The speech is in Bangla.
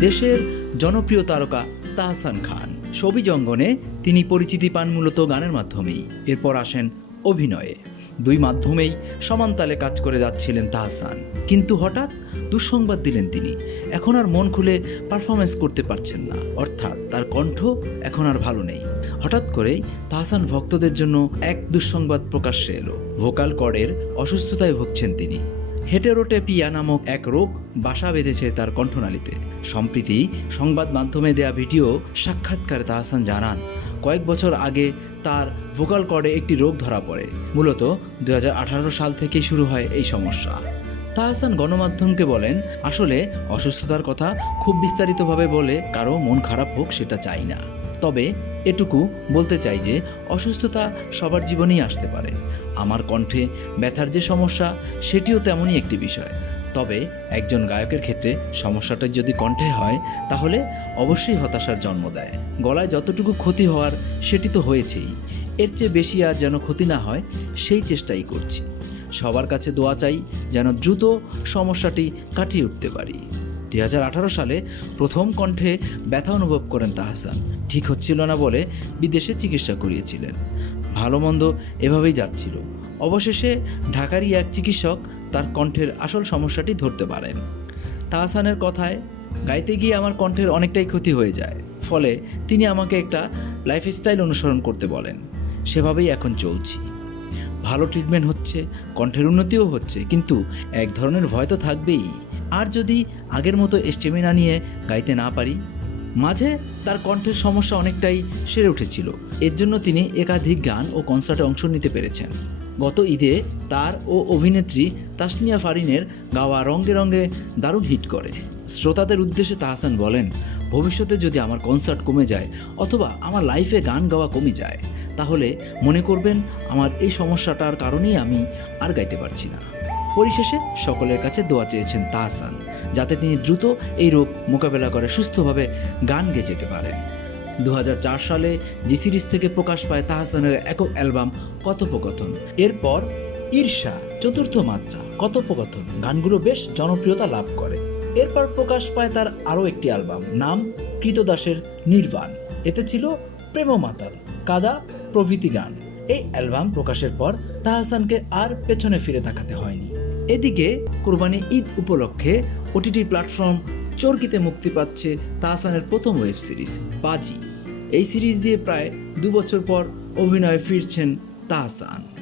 দেশের জনপ্রিয় তারকা তাহসান খান। ছবি জঙ্গনে তিনি পরিচিতি পান মূলত গানের মাধ্যমেই। এরপর আসেন অভিনয়ে। দুই মাধ্যমেই সমানতালে কাজ করে যাচ্ছিলেন তাহসান। কিন্তু হঠাৎ দুঃসংবাদ দিলেন তিনি। এখন আর মন খুলে পারফরমেন্স করতে পারছেন না। অর্থাৎ তার কণ্ঠ এখন আর ভালো নেই। হঠাৎ করেই তাহসান ভক্তদের জন্য এক দুঃসংবাদ প্রকাশ্যে এলো। ভোকাল কর্ডের অসুস্থতায় ভুগছেন তিনি। হেটেরোটেপিয়া নামক এক রোগ বাসা বেঁধেছে তার কণ্ঠনালীতে। সম্প্রতি সংবাদ মাধ্যমে দেয়া ভিডিও সাক্ষাৎকারে তাহসান জানান, কয়েক বছর আগে তার ভোকাল কর্ডে একটি রোগ ধরা পড়ে। মূলত দু হাজার আঠারো সাল থেকেই শুরু হয় এই সমস্যা। তাহসান গণমাধ্যমকে বলেন, আসলে অসুস্থতার কথা খুব বিস্তারিতভাবে বলে কারও মন খারাপ হোক সেটা চাই না। তবে এটুকু বলতে চাই যে অসুস্থতা সবার জীবনেই আসতে পারে। আমার কণ্ঠে ব্যথার যে সমস্যা, সেটিও তেমনই একটি বিষয়। তবে একজন গায়কের ক্ষেত্রে সমস্যাটা যদি কণ্ঠে হয়, তাহলে অবশ্যই হতাশার জন্ম দেয়। গলায় যতটুকু ক্ষতি হওয়ার, সেটি তো হয়েছেই। এর চেয়ে বেশি আর যেন ক্ষতি না হয়, সেই চেষ্টাই করছি। সবার কাছে দোয়া চাই যেন দ্রুত সমস্যাটি কাটিয়ে উঠতে পারি। দুই হাজার আঠারো সালে প্রথম কণ্ঠে ব্যথা অনুভব করেন তাহসান। ঠিক হচ্ছিল না বলে বিদেশে চিকিৎসা করিয়েছিলেন। ভালো মন্দ এভাবেই যাচ্ছিল। অবশেষে ঢাকারই এক চিকিৎসক তার কণ্ঠের আসল সমস্যাটি ধরতে পারেন। তাহসানের কথায়, গাইতে গিয়ে আমার কণ্ঠের অনেকটাই ক্ষতি হয়ে যায়। ফলে তিনি আমাকে একটা লাইফস্টাইল অনুসরণ করতে বলেন। সেভাবেই এখন চলছি। ভালো ট্রিটমেন্ট হচ্ছে, কণ্ঠের উন্নতিও হচ্ছে, কিন্তু এক ধরনের ভয় তো থাকবেই। আর যদি আগের মতো স্টেমিনা নিয়ে গাইতে না পারি? মাঝে তার কণ্ঠের সমস্যা অনেকটাই সেরে উঠেছিল। এর জন্য তিনি একাধিক গান ও কনসার্টে অংশ নিতে পেরেছেন। গত ঈদে তার ও অভিনেত্রী তাসনিয়া ফারিনের গাওয়া রঙ্গে রঙ্গে দারুণ হিট করে। শ্রোতাদের উদ্দেশ্যে তাহসান বলেন, ভবিষ্যতে যদি আমার কনসার্ট কমে যায় অথবা আমার লাইফে গান গাওয়া কমে যায়, তাহলে মনে করবেন আমার এই সমস্যাটার কারণেই আমি আর গাইতে পারছি না। পরিশেষে সকলের কাছে দোয়া চেয়েছেন তাহসান, যাতে তিনি দ্রুত এই রোগ মোকাবেলা করে সুস্থভাবে গান গেয়ে যেতে পারেন। দু হাজার চার সালে জি সিরিজ থেকে প্রকাশ পায় তাহসানের একক অ্যালবাম কথোপকথন। এরপর ঈর্ষা, চতুর্থ মাত্রা, কথোপকথন গানগুলো বেশ জনপ্রিয়তা লাভ করে। এরপর প্রকাশ পায় তার আরও একটি অ্যালবাম, নাম কৃতদাসের নির্বাণ। এতে ছিল প্রেম মাতাল কাদা প্রভৃতি গান। এই অ্যালবাম প্রকাশের পর তাহসানকে আর পেছনে ফিরে তাকাতে হয়নি। এদিকে কোরবানি ঈদ উপলক্ষে ওটিটি প্ল্যাটফর্ম চরকিতে মুক্তি পাচ্ছে তাহসানের প্রথম ওয়েব সিরিজ, বাজি। এই সিরিজ দিয়ে প্রায় দু বছর পর অভিনয়ে ফিরছেন তাহসান।